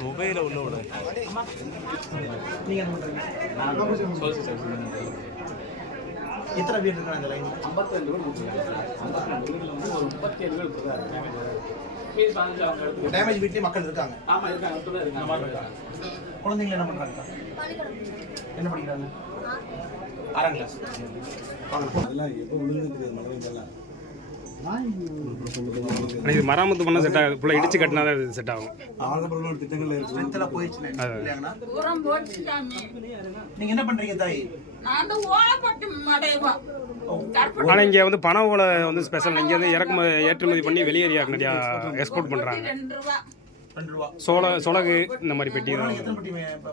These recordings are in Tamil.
மொபைல உள்ள விட. நீங்க என்ன பண்றீங்க எத்தனை பேர் இருக்காங்க இந்த லைன் ஐம்பத்தி வீடு முடிச்சிருக்காங்க ஐம்பத்தி ரெண்டு வீடுல வந்து ஒரு முப்பத்தி ஏழு டேமேஜ் வீட்லயே மக்கள் இருக்காங்க. ஆமா இருக்காங்க குழந்தைங்க என்ன பண்றாங்க? என்ன படிக்கிறாங்க? ஆறாம் கிளாஸ் அதெல்லாம் எப்போ விழுந்து தெரியாது மழை பெய்தாலாம் ஆனால் இது மராமத்து பண்ணால் செட் ஆகாது. ஃபுல்லாக இடிச்சு கட்டினா தான் இது செட் ஆகும். திட்டங்கள் போயிடுச்சு என்ன தாய்? ஆனால் இங்கே வந்து பண ஓலை வந்து ஸ்பெஷல் இங்கே வந்து இறக்குமதி ஏற்றுமதி பண்ணி வெளியேறியா நிறையா எக்ஸ்போர்ட் பண்ணுறாங்க சோள சொலகு இந்த மாதிரி பெட்டி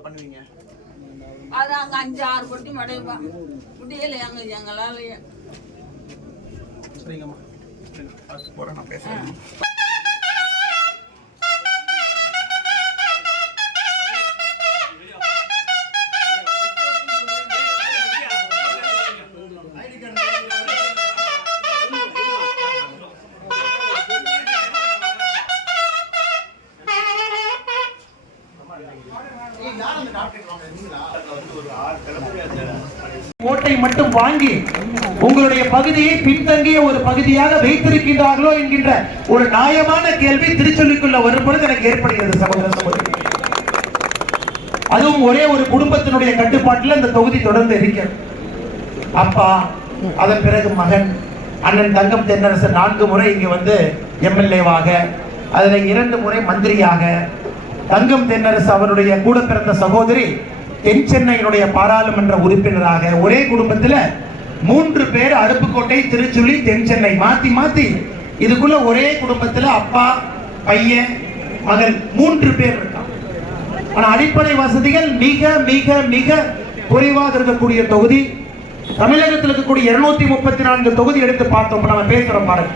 பண்ணுவீங்க? அது அங்க அஞ்சு ஆறு பொட்டி மடைவா. முடியல எங்க எங்களால சரிங்கம்மா. போறேன் நான் பேசுறேன் ஓட்டை மட்டும் வாங்கி உங்களுடைய பகுதியை பின்தங்கிய ஒரு பகுதியாக வைத்திருக்கின்றார்களோ என்கின்ற ஒரு நியாயமான கேள்வி திருச்சொல்லிக்குள்ள வரும் பொழுது எனக்கு ஏற்படுகிறது சகோதர சகோதரி. அதுவும் ஒரே ஒரு குடும்பத்தினுடைய கட்டுப்பாட்டில் இந்த தொகுதி தொடர்ந்து இருக்கிறது. அப்பா அதன் பிறகு மகன் அண்ணன் தங்கம் தென்னரசன் நான்கு முறை இங்கே வந்து எம்எல்ஏவாக அதில் இரண்டு முறை மந்திரியாக. தங்கம் தென்னரசு அவருடைய கூட பிறந்த சகோதரி தென் சென்னையினுடைய பாராளுமன்ற உறுப்பினராக ஒரே குடும்பத்தில் மூன்று பேர் அருப்புக்கோட்டை திருச்சுழி தென் சென்னை. மாத்தி மாத்தி. இதுக்குள்ள ஒரே குடும்பத்துல அப்பா பையன் மகன் மூன்று பேர் இருக்காங்க. ஆனா அடிப்படை வசதிகள் மிக மிக மிக குறைவாக இருக்கக்கூடிய தொகுதி. தமிழகத்தில் இருக்கக்கூடிய இருநூத்தி முப்பத்தி நான்கு தொகுதி எடுத்து பார்த்தோம். நம்ம பேசுறோம் பாருங்க